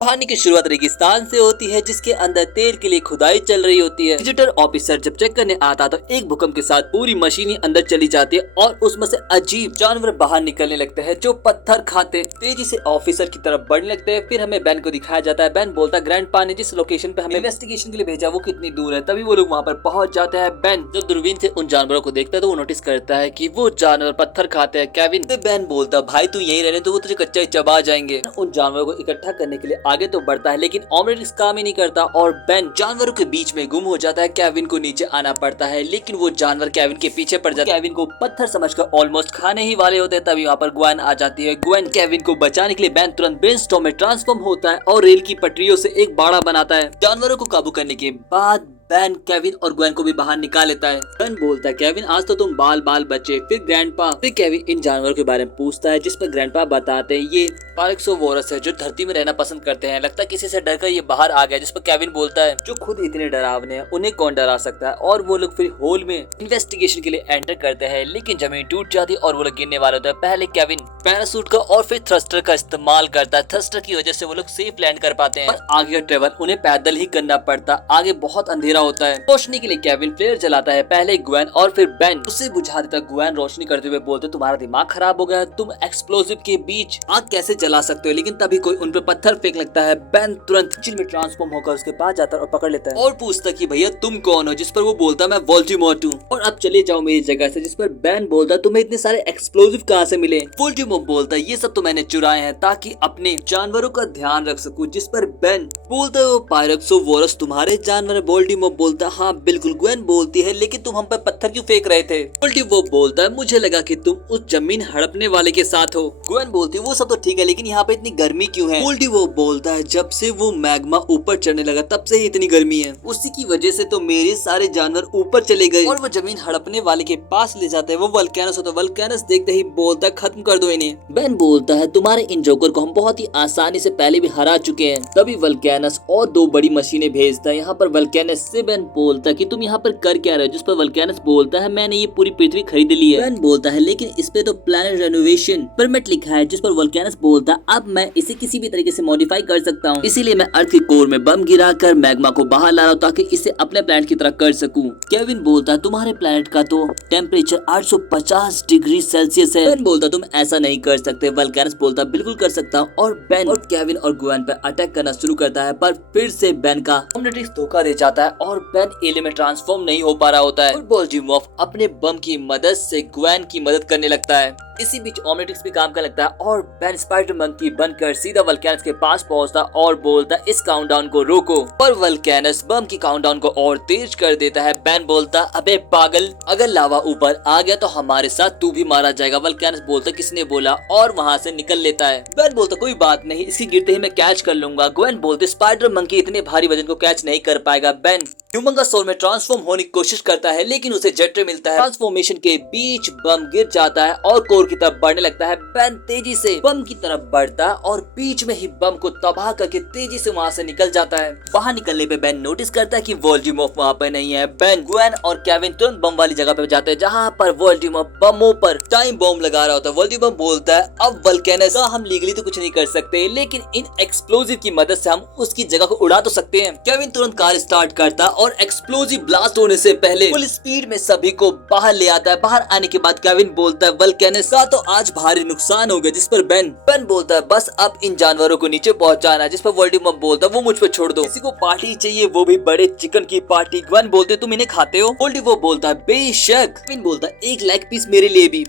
कहानी की शुरुआत रेगिस्तान से होती है जिसके अंदर तेल के लिए खुदाई चल रही होती है। विजिटर ऑफिसर जब चेक करने आता तो एक भूकंप के साथ पूरी मशीन ही अंदर चली जाती है और उसमें से अजीब जानवर बाहर निकलने लगते हैं जो पत्थर खाते तेजी से ऑफिसर की तरफ बढ़ने लगते हैं। फिर हमें बेन को दिखाया जाता है। बेन बोलता है ग्रैंडपा ने जिस लोकेशन पे हमें इन्वेस्टिगेशन के लिए भेजा वो कितनी दूर है। तभी वो लोग वहाँ पर पहुंच जाते हैं। बेन जब दूरबीन से उन जानवरों को देखता है तो वो नोटिस करता है कि वो जानवर पत्थर खाते हैं। केविन से बेन बोलता है भाई तू यहीं रहने तो वो तुझे कच्चा ही चबा जाएंगे। उन जानवरों को इकट्ठा करने के लिए आगे तो बढ़ता है लेकिन ऑमलेट काम ही नहीं करता और बेन जानवरों के बीच में गुम हो जाता है। केविन को नीचे आना पड़ता है लेकिन वो जानवर केविन के पीछे पड़ जाता है। केविन को पत्थर समझकर ऑलमोस्ट खाने ही वाले होते हैं। तभी वहाँ पर ग्वेन आ जाती है। ग्वेन केविन को बचाने के लिए बेन तुरंत ब्रेनस्टॉर्म में ट्रांसफॉर्म होता है और रेल की पटरियों से एक बाड़ा बनाता है। जानवरों को काबू करने के बाद बेन केविन और ग्वेन को भी बाहर निकाल लेता है। बेन बोलता है केविन आज तो तुम बाल बाल बचे। फिर ग्रैंडपा फिर केविन इन जानवरों के बारे में पूछता है जिस पर ग्रैंडपा बताते हैं ये पारक्सोवोरस है जो धरती में रहना पसंद करते हैं। लगता है किसी से डरकर ये बाहर आ गया। जिस पर केविन बोलता है जो खुद इतने डरावने हैं उन्हें कौन डरा सकता है। और वो लोग फिर होल में इन्वेस्टिगेशन के लिए एंटर करते हैं लेकिन जमीन टूट जाती है और वो लोग गिरने वाले होते हैं। पहले केविन पैरासूट का और फिर थ्रस्टर का इस्तेमाल करता है। थ्रस्टर की वजह से वो लोग सेफ लैंड कर पाते हैं। पर आगे का ट्रेवल उन्हें पैदल ही करना पड़ता। आगे बहुत अंधेरा होता है। रोशनी के लिए केविन फ्लेयर जलाता है। पहले ग्वेन और फिर बेन उसे बुझा देता। ग्वेन रोशनी करते हुए बोलते तुम्हारा दिमाग खराब हो गया, तुम एक्सप्लोसिव के बीच आग कैसे जला सकते हो। लेकिन तभी कोई उन पर पत्थर फेंक लगता है। बेन तुरंत चिल में ट्रांसफॉर्म होकर उसके पास जाता है और पकड़ लेता है और पूछता कि भैया तुम कौन हो। जिस पर वो बोलता मैं वोल्टीमॉर्ट हूँ और अब चले जाओ मेरी जगह से। जिस पर बेन बोलता तुम्हें इतने सारे एक्सप्लोसिव कहाँ से मिले। वोल्टीमॉर्ट बोलता ये सब तो मैंने चुराए हैं ताकि अपने जानवरों का ध्यान रख सकूं। जिस पर बेन बोलता है वो पायरेक्सोवोरस तुम्हारे जानवर। वोल्टीमॉर्ट बोलता हाँ बिल्कुल। ग्वेन बोलती है लेकिन तुम हम पर पत्थर क्यों फेंक रहे थे। वोल्टीमॉर्ट बोलता है मुझे लगा कि तुम उस जमीन हड़पने वाले के साथ हो। ग्वेन बोलती है वो सब तो ठीक है लेकिन यहाँ पे इतनी गर्मी क्यों है। वोल्टीमॉर्ट बोलता है जब से वो मैग्मा ऊपर चढ़ने लगा तब से ही इतनी गर्मी है। उसी की वजह से तो मेरे सारे जानवर ऊपर चले गए और वो जमीन हड़पने वाले के पास ले जाते हैं। वो वल्केनस होता है। वल्केनस देखते ही बोलता है खत्म कर दो इन्हें। बेन बोलता है तुम्हारे इन जोकर को हम बहुत ही आसानी से पहले भी हरा चुके हैं। तभी वल्केनस और दो बड़ी मशीनें भेजता है। यहाँ पर वल्केनस से बेन बोलता है कि तुम यहाँ पर कर क्या रहे हो। जिस पर वल्केनस बोलता है मैंने ये पूरी पृथ्वी खरीद ली है। बेन बोलता है लेकिन इस पे तो प्लैनेट रेनोवेशन परमिट लिखा है। जिस पर वल्केनस बोलता है अब मैं इसे किसी भी तरीके से मॉडिफाई कर सकता हूँ इसीलिए मैं अर्थ के कोर में बम गिरा कर मैग्मा को बाहर ला रहा हूँ ताकि इसे अपने प्लैनेट की तरह कर सकूं। केविन बोलता है तुम्हारे प्लैनेट का तो टेम्परेचर 850 डिग्री सेल्सियस है। बेन बोलता तुम ऐसा नहीं कर सकते। वल्केनस बोलता बिल्कुल कर सकता हूँ और बेन और केविन और ग्वेन पर अटैक करना शुरू करता है। पर फिर से बेन का ऑमलेट्रिक्स धोखा दे जाता है और बेन एलियन में ट्रांसफॉर्म नहीं हो पा रहा होता है। वोल्टीमॉर्ट अपने बम की मदद से ग्वेन की मदद करने लगता है। इसी बीच ऑमलेट्रिक्स भी काम करने लगता है और बेन स्पाइडर मंकी बनकर सीधा वल्केनस के पास पहुंचता और बोलता इस काउंटडाउन को रोको। पर वल्केनस बम की काउंटडाउन को और तेज कर देता है। बेन बोलता अबे पागल अगर लावा ऊपर आ गया तो हमारे साथ तू भी मारा जाएगा। वल्केनस बोलता किसने बोला और वहाँ से निकल लेता है। बेन बोलता कोई बात नहीं इसकी गिरते ही मैं कैच कर लूंगा। ग्वेन बोलते स्पाइडर मंकी इतने भारी वजन को कैच नहीं कर पाएगा। बेन ह्यूमंगस सोल में ट्रांसफॉर्म होने की कोशिश करता है लेकिन उसे जेट रे मिलता है। ट्रांसफॉर्मेशन के बीच बम गिर जाता है और कोर की तरफ बढ़ने लगता है। बेन तेजी से बम की तरफ बढ़ता है और बीच में ही बम को तबाह करके तेजी से वहाँ से निकल जाता है। बाहर निकलने पे बेन नोटिस करता है कि वोल्टीमॉर्ट वहाँ पर नहीं है। बेन ग्वेन और केविन तुरंत बम वाली जगह पे जाते हैं जहाँ पर वोल्टीमॉर्ट बमों पर टाइम बॉम्ब लगा रहा होता है। वोल्टीमॉर्ट बोलता है अब वल्केनस का हम लीगली तो कुछ नहीं कर सकते लेकिन इन एक्सप्लोजिव की मदद से हम उसकी जगह को उड़ा तो सकते हैं। केविन तुरंत कार स्टार्ट करता और एक्सप्लोजिव ब्लास्ट होने से पहले फुल स्पीड में सभी को बाहर ले आता है। बाहर आने के बाद केविन बोलता है वल्केनस का तो आज भारी नुकसान हो गया। जिस पर बेन बोलता है बस अब इन जानवरों को नीचे पहुंचाना। जिस पर वोल्टीमॉर्ट बोलता है वो मुझ पर छोड़ दो किसी को पार्टी चाहिए वो भी बड़े चिकन की पार्टी। ग्वेन बोलते तुम इन्हें खाते हो। वोल्टीमॉर्ट बोलता है बेशक। केविन बोलता है एक लेग पीस मेरे लिए भी।